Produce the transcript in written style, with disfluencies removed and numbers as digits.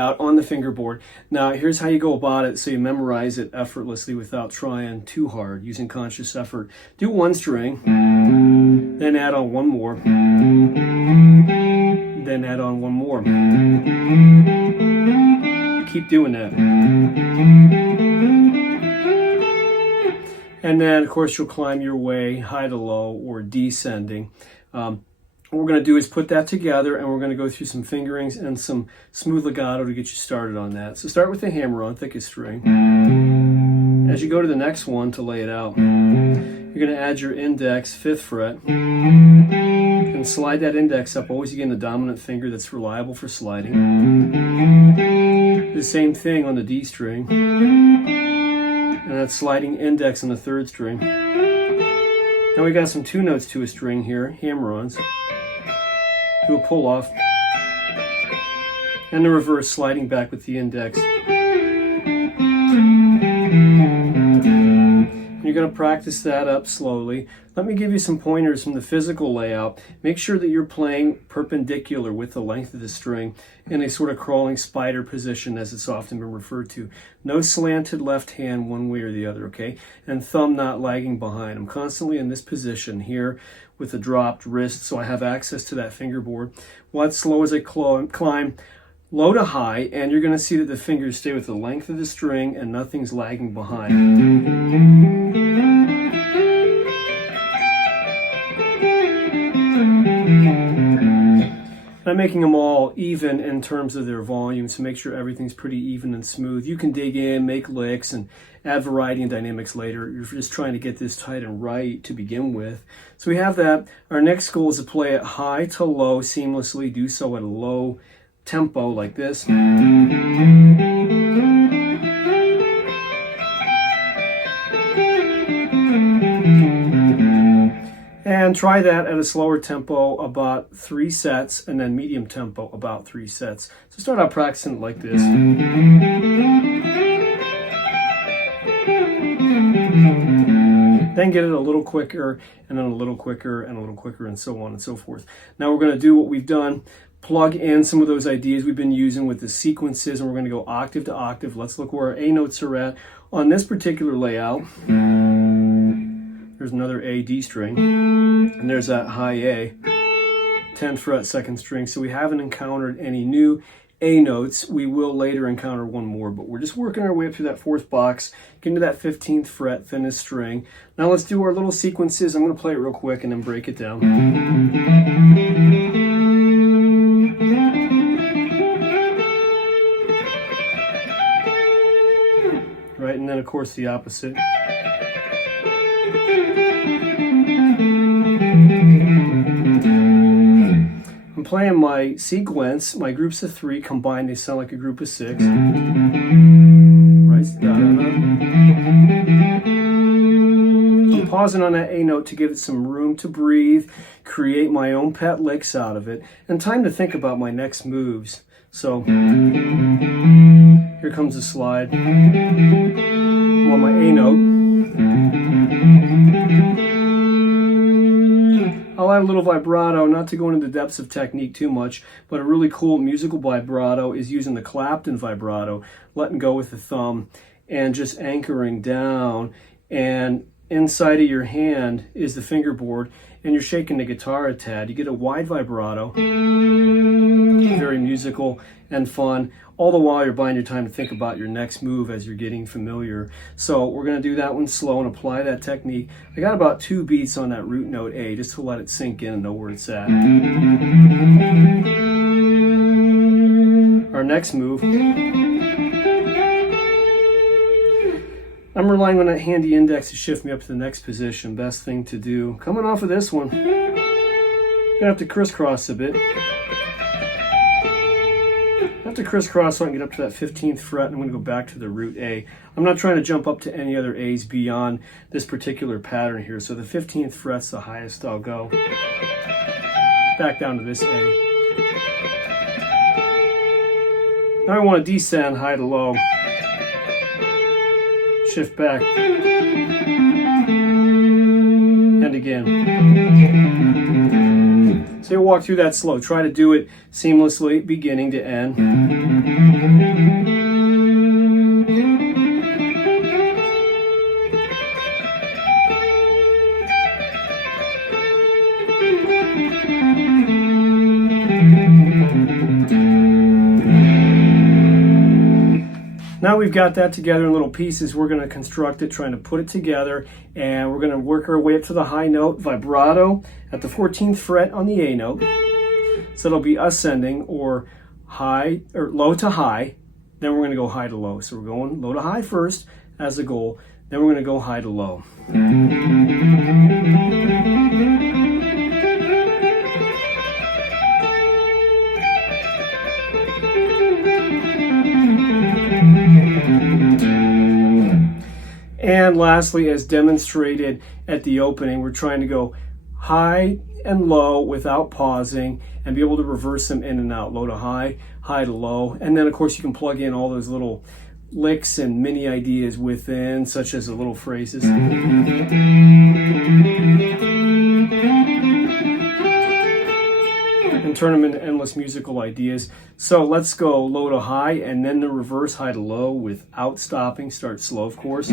layout on the fingerboard. Now here's how you go about it so you memorize it effortlessly without trying too hard, using conscious effort. Do one string, then add on one more, then add on one more. Keep doing that. And then, of course, you'll climb your way high to low or descending. What we're going to do is put that together, and we're going to go through some fingerings and some smooth legato to get you started on that. So start with the hammer on thickest string. As you go to the next one to lay it out, you're going to add your index, 5th fret, and slide that index up, always again the dominant finger that's reliable for sliding. The same thing on the D string, and that's sliding index on the 3rd string. Now we got some 2 notes to a string here, hammer-ons. Do a pull-off, and the reverse, sliding back with the index. You're going to practice that up slowly. Let me give you some pointers from the physical layout. Make sure that you're playing perpendicular with the length of the string in a sort of crawling spider position, as it's often been referred to. No slanted left hand one way or the other, okay? And thumb not lagging behind. I'm constantly in this position here with a dropped wrist, so I have access to that fingerboard. Watch slow as I climb low to high, and you're going to see that the fingers stay with the length of the string and nothing's lagging behind. I'm making them all even in terms of their volume, so make sure everything's pretty even and smooth. You can dig in, make licks, and add variety and dynamics later. You're just trying to get this tight and right to begin with. So we have that. Our next goal is to play it high to low seamlessly. Do so at a low tempo like this. And try that at a slower tempo, about 3 sets, and then medium tempo, about 3 sets. So start out practicing it like this. Then get it a little quicker, and then a little quicker, and a little quicker, and so on and so forth. Now we're going to do what we've done. Plug in some of those ideas we've been using with the sequences, and we're going to go octave to octave. Let's look where our A notes are at on this particular layout. There's another A, D string, and there's that high A, 10th fret, 2nd string. So we haven't encountered any new A notes. We will later encounter one more, but we're just working our way up through that 4th box, getting to that 15th fret, thinnest string. Now let's do our little sequences. I'm going to play it real quick and then break it down. Right, and then of course the opposite. I'm playing my sequence, my groups of 3 combined, they sound like a group of 6. Right, I'm pausing on that A note to give it some room to breathe, create my own pet licks out of it, and time to think about my next moves. So, here comes the slide. I'm on my A note. I'll add a little vibrato, not to go into the depths of technique too much, but a really cool musical vibrato is using the Clapton vibrato, letting go with the thumb and just anchoring down, and inside of your hand is the fingerboard, and you're shaking the guitar a tad. You get a wide vibrato, very musical and fun. All the while you're buying your time to think about your next move as you're getting familiar. So we're going to do that one slow and apply that technique. I got about 2 beats on that root note A just to let it sink in and know where it's at. Our next move, I'm relying on that handy index to shift me up to the next position. Best thing to do. Coming off of this one, gonna have to crisscross a bit. I have to crisscross so I can get up to that 15th fret, and I'm going to go back to the root A. I'm not trying to jump up to any other A's beyond this particular pattern here, so the 15th fret's the highest I'll go. Back down to this A. Now I want to descend high to low. Shift back. And again. So you'll walk through that slow. Try to do it seamlessly, beginning to end. now we've got that together in little pieces, we're going to construct it, trying to put it together, and we're going to work our way up to the high note, vibrato, at the 14th fret on the A note. So it'll be ascending, or high, or low to high, then we're going to go high to low. So we're going low to high first as a goal, then we're going to go high to low. And lastly, as demonstrated at the opening, we're trying to go high and low without pausing and be able to reverse them in and out, low to high, high to low. And then of course you can plug in all those little licks and mini ideas within, such as the little phrases. And turn them into endless musical ideas. So let's go low to high and then the reverse high to low without stopping. Start slow, of course.